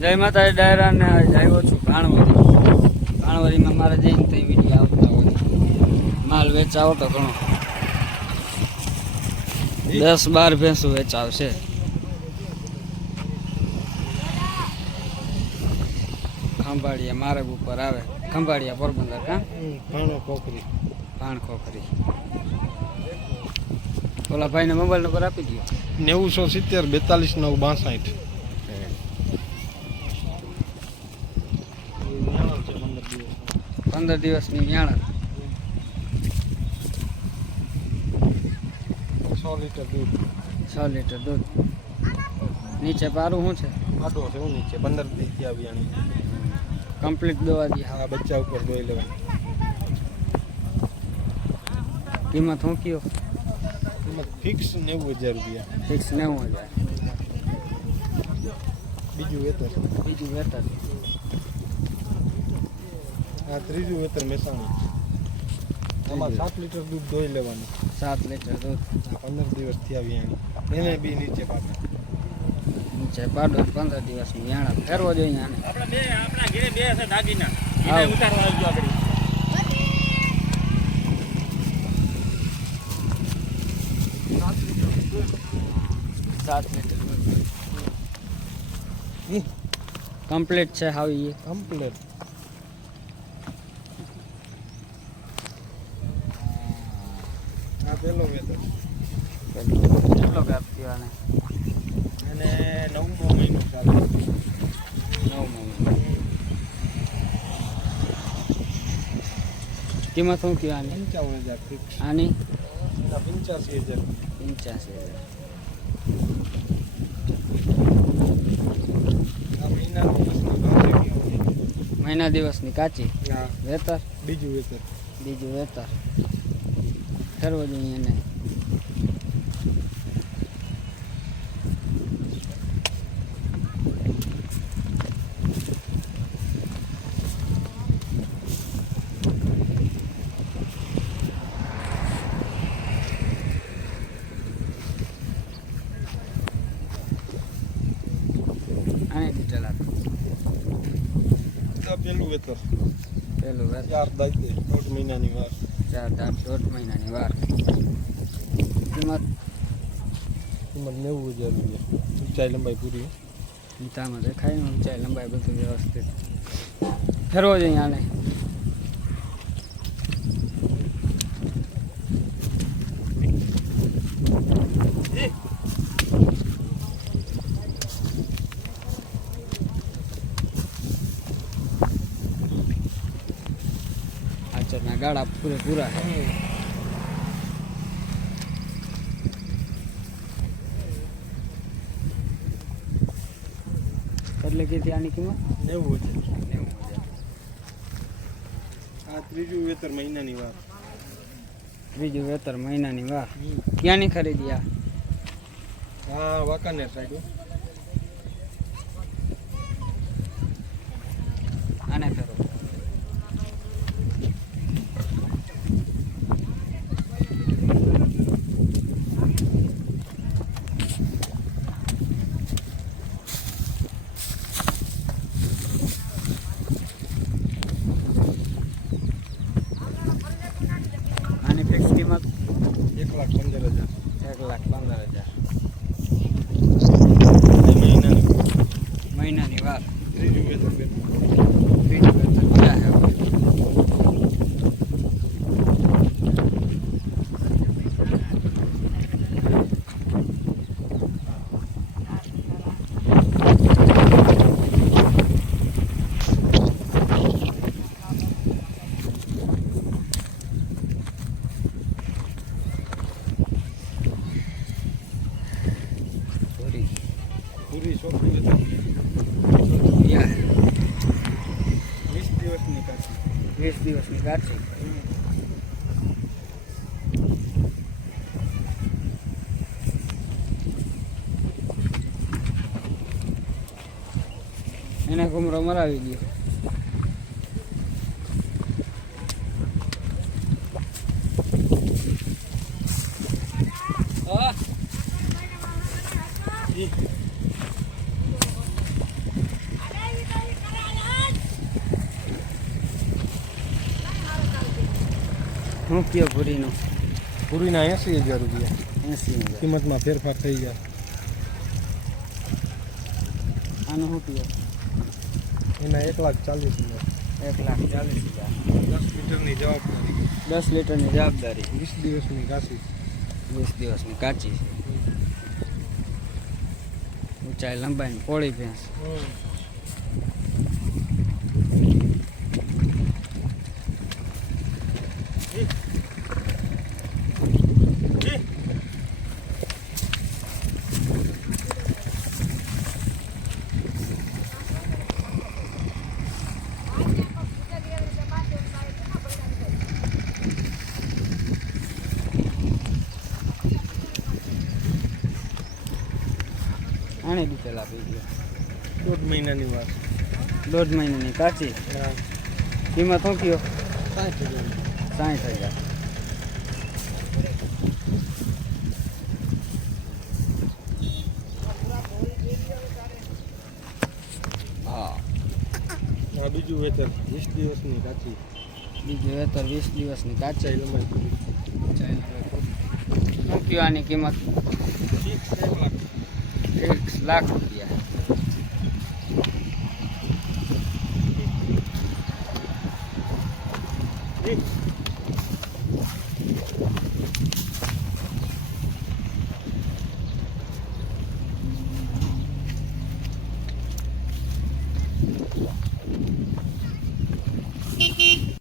જય માતાજી ડાયરા ને આવ્યો છું કાણવરી. ભાણવરીમાં મારે જઈને તો વીડિયો આવતા હોય. માલ વેચાવો તો ઘણો. દસ બાર ભેંસું વેચાવશે. ખંભાળિયા માર્ગ ઉપર આવે. ખંભાળિયા પોરબંદર કા? ભાણો ખોખરી ભાણ ખોખરી ઓલા ભાઈને મોબાઈલ નંબર આપી દો નેવુંસો સિત્તેર, બેતાલીસ, નવ, બાસઠ. પંદર દિવસની વ્યાણ સો લીટર દૂધ. છ લીટર દૂધ. નીચે પારું શું છે? આટો છે હું નીચે પંદર દિવસથી આવી કમ્પ્લીટ દવા દી. હા બચ્ચા ઉપર દોઈ લેવાની. કિંમત શું કયો? કિંમત ફિક્સ નેવું હજાર રૂપિયા. ફિક્સ નેવું હજાર. બીજું વેતર બીજું વેતર આ ત્રીજું વેતર મહેસાણા. આમાં સાત લીટર દૂધ દોઈ લેવાનું. સાત લીટર દૂધ. પંદર દિવસથી આવી બિયાણી એને બી નીચે પાડે. નીચે પાડો પંદર દિવસ વ્યાણા ફેરવો જોઈએ આને. આપણા બે આપણા ઘરે બે છે દાગીના. એને ઉતારવા આવજો આપણે સાત લીટર કમ્પ્લીટ છે હાવી કમ્પ્લેટ. પેલો વેતર કેટલો ગાપ થયો આને? અને નવમો મહિનો ચાલે. નવમો મહિનો. કિંમત શું કહેવાય આની? પંચાવન હજાર આની? પંચ્યાસી હજાર. પંચ્યાસી હજાર. મહિના દિવસની કાચી? વેતર? બીજું વેતર. બીજું વેતર. ફેરવો જોઈએ એને આને ડિટેલ આપો આ પેલું વેતર પેલું વેતર ચાર દાયતે દોઢ મહિનાની વાર ચાર દાંત દોઢ મહિનાની વાર. કિંમત કિંમત નેવું હજાર રૂપિયા. ઊંચાઈ લંબાઈ પૂરી ગીતામાં દેખાય ને ઊંચાઈ લંબાઈ બધું વ્યવસ્થિત. ફેરવો જ આચરના ગાળા પૂરેપૂરા છે એટલે કે આની કિંમત? નેવું હજાર. નેવું હજાર. આ ત્રીજું વેતર મહિનાની વાર. ત્રીજું વેતર મહિનાની વાર. ક્યાંની ખરીદી આ? હા વાંકાનેર સાઈડ આને કરો આની ફિક્સ કિંમત એક લાખ પંદર હજાર એક લાખ પંદર હજાર એ મહિનાની મહિનાની વાર? પૂરી પૂરી ચોખ્ખું વેતર ક્યાં હે? વીસ દિવસની કાચી વીસ દિવસની એને કુમરો મરાવી દો શું કયો પૂરીનું પૂરીના એંસી હજાર રૂપિયા. એસી હજાર. કિંમતમાં ફેરફાર થઈ જાય આનું શું કયો એના એક લાખ ચાલીસ હજાર. એક લાખ ચાલીસ હજાર. દસ લીટરની જવાબદારી. દસ લીટરની જવાબદારી. વીસ દિવસની કાચી. વીસ દિવસની કાચી. છે ઊંચાઈ લંબાઈની પોળી ભેંસ. આને ડિટેલ આપી દો દોઢ મહિનાની વાત. દોઢ મહિનાની કાચી કિંમત શું કયો સાઠ હજાર. સાઠ હજાર. હા. બીજું વેતર વીસ દિવસની કાચી બીજું વેતર વીસ દિવસની કાચી લંબાઈ શું કયો આની કિંમત એક લાખ